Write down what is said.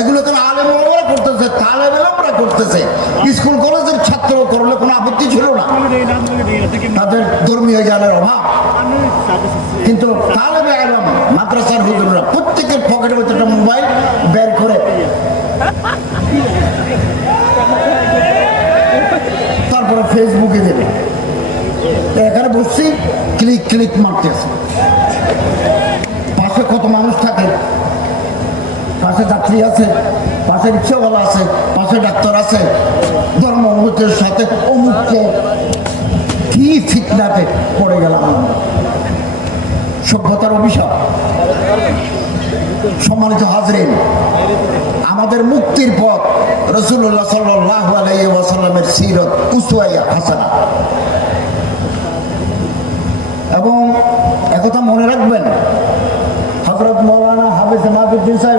এগুলো কেন আলেম ওলামারা করতেছে, তালেব ওলামারা করতেছে, স্কুল কলেজের ছাত্র করলে কোনো আপত্তি ছিল না, তাদের ধর্মীয় জ্ঞানের অভাব। কিন্তু তালেবে আলেম মাদ্রাসার হুজুররা প্রত্যেকের পকেটের মধ্যে একটা মোবাইল বের করে তারপরে ফেসবুকে দেবে, এখানে বসছি ক্লিক ক্লিক মারতেছে। পাশে কত মানুষ থাকে, পাশে যাত্রী আছে, পাশে রিক্সাওয়ালা আছে, পাশে ডাক্তার আছে, ধর্ম অমুকের সাথে অমুককে কি ফিতনাতে পড়ে গেলাম। সভ্যতার অভিশাপ। সম্মানিত হাজরিন, আমাদের মুক্তির পথ রাসূলুল্লাহ সাল্লাল্লাহু আলাইহি ওয়াসাল্লামের সিরাত উসওয়ায়ে হাসানা। এবং একথা মনে রাখবেন, হযরত মাওলানা হাফেজ মাহমুদউদ্দিন সাহেব